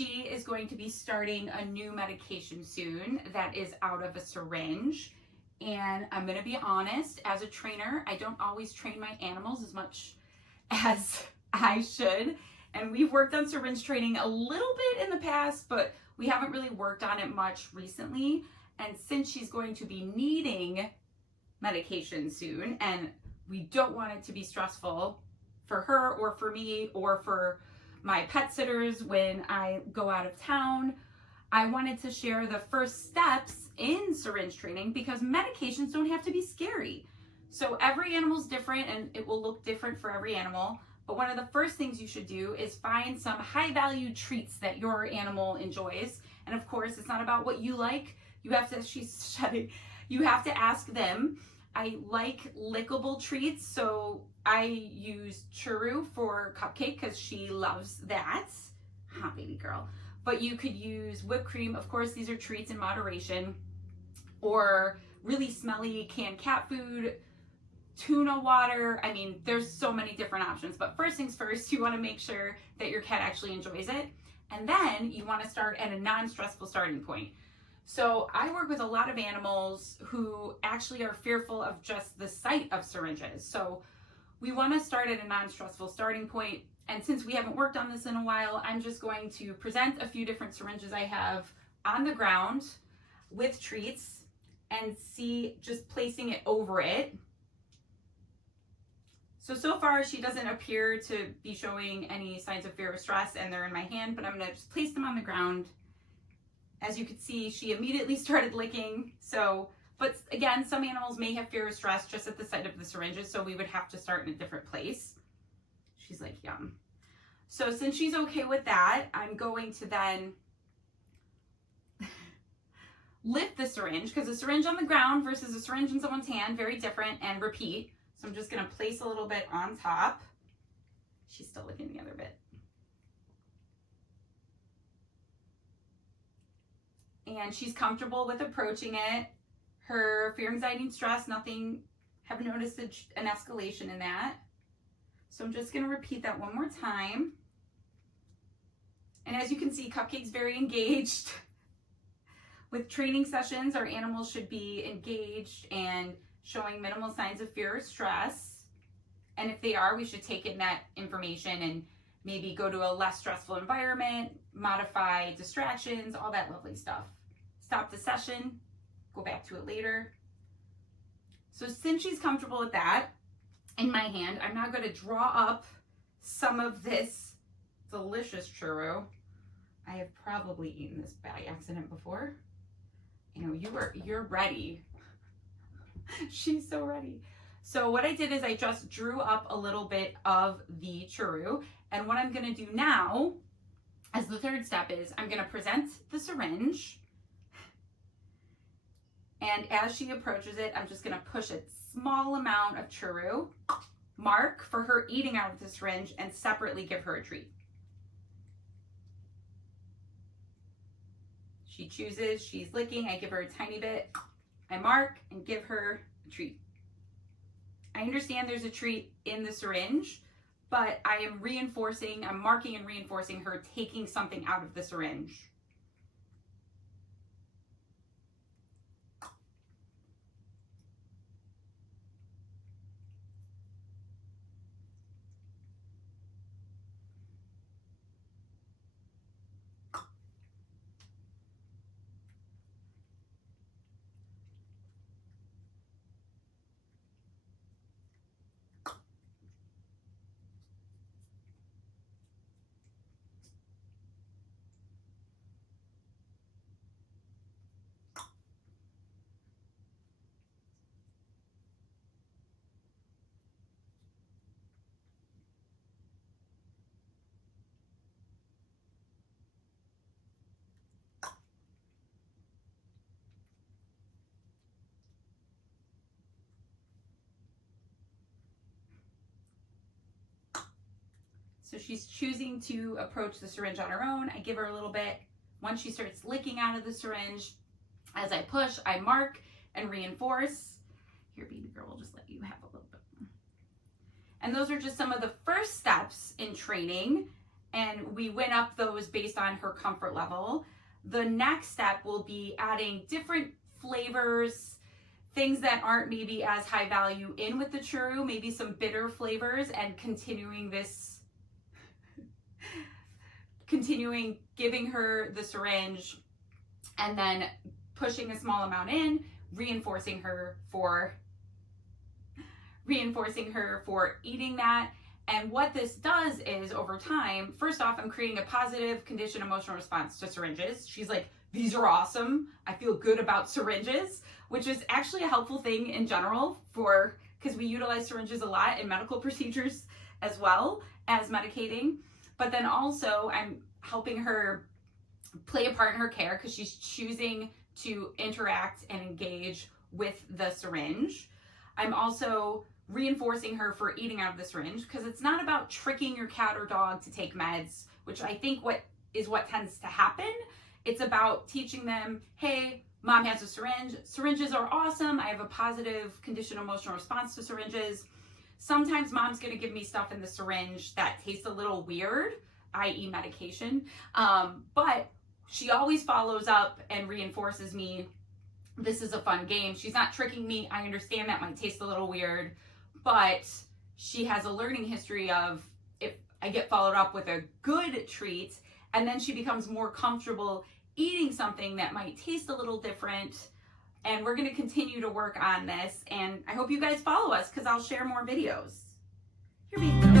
she is going to be starting a new medication soon that is out of a syringe. And I'm going to be honest, as a trainer, I don't always train my animals as much as I should. And we've worked on syringe training a little bit in the past, but we haven't really worked on it much recently. And since she's going to be needing medication soon, and we don't want it to be stressful for her or for me or for my pet sitters when I go out of town, I wanted to share the first steps in syringe training, because medications don't have to be scary. So every animal's different and it will look different for every animal. But one of the first things you should do is find some high value treats that your animal enjoys. And of course, it's not about what you like. You have to, she's shedding, you have to ask them. I like lickable treats, so I use Chirrup for Cupcake because she loves that. Huh, baby girl. But you could use whipped cream. Of course, these are treats in moderation. Or really smelly canned cat food, tuna water. I mean, there's so many different options. But first things first, you want to make sure that your cat actually enjoys it. And then you want to start at a non-stressful starting point. So I work with a lot of animals who actually are fearful of just the sight of syringes. So we want to start at a non-stressful starting point. And since we haven't worked on this in a while, I'm just going to present a few different syringes I have on the ground with treats and see just placing it over it. So far she doesn't appear to be showing any signs of fear or stress, and they're in my hand, but I'm gonna just place them on the ground. As you can see, she immediately started licking. But again, some animals may have fear or stress just at the sight of the syringes, so we would have to start in a different place. She's like, yum. So since she's okay with that, I'm going to then lift the syringe, because a syringe on the ground versus a syringe in someone's hand, very different, and repeat. So I'm just gonna place a little bit on top. She's still licking the other bit. And she's comfortable with approaching it. Her fear, anxiety, and stress, nothing, have noticed an escalation in that. So I'm just gonna repeat that one more time. And as you can see, Cupcake's very engaged. With training sessions, our animals should be engaged and showing minimal signs of fear or stress. And if they are, we should take in that information and maybe go to a less stressful environment, modify distractions, all that lovely stuff. Stop the session, go back to it later. So since she's comfortable with that, in my hand, I'm now going to draw up some of this delicious churro. I have probably eaten this by accident before. You know, you're ready. She's so ready. So what I did is I just drew up a little bit of the churro, and what I'm going to do now as the third step is I'm going to present the syringe, and as she approaches it, I'm just going to push a small amount of churro, mark for her eating out of the syringe, and separately give her a treat. She chooses, she's licking, I give her a tiny bit, I mark and give her a treat. I understand there's a treat in the syringe, but I am reinforcing, I'm marking and reinforcing her taking something out of the syringe. So she's choosing to approach the syringe on her own. I give her a little bit. Once she starts licking out of the syringe, as I push, I mark and reinforce. Here, baby girl, we'll just let you have a little bit. And those are just some of the first steps in training. and we win up those based on her comfort level. The next step will be adding different flavors, things that aren't maybe as high value in with the churro, maybe some bitter flavors, and continuing giving her the syringe, and then pushing a small amount in, reinforcing her for eating that. And what this does is, over time, first off, I'm creating a positive conditioned emotional response to syringes. She's like, these are awesome. I feel good about syringes, which is actually a helpful thing in general because we utilize syringes a lot in medical procedures as well as medicating. But then also I'm helping her play a part in her care because she's choosing to interact and engage with the syringe. I'm also reinforcing her for eating out of the syringe, because it's not about tricking your cat or dog to take meds, which I think what tends to happen. It's about teaching them, hey, mom has a syringe. Syringes are awesome. I have a positive conditioned emotional response to syringes. Sometimes mom's going to give me stuff in the syringe that tastes a little weird, i.e. medication. But she always follows up and reinforces me, this is a fun game. She's not tricking me. I understand that might taste a little weird, but she has a learning history of, if I get followed up with a good treat, and then she becomes more comfortable eating something that might taste a little different. And we're going to continue to work on this. And I hope you guys follow us, because I'll share more videos. You're being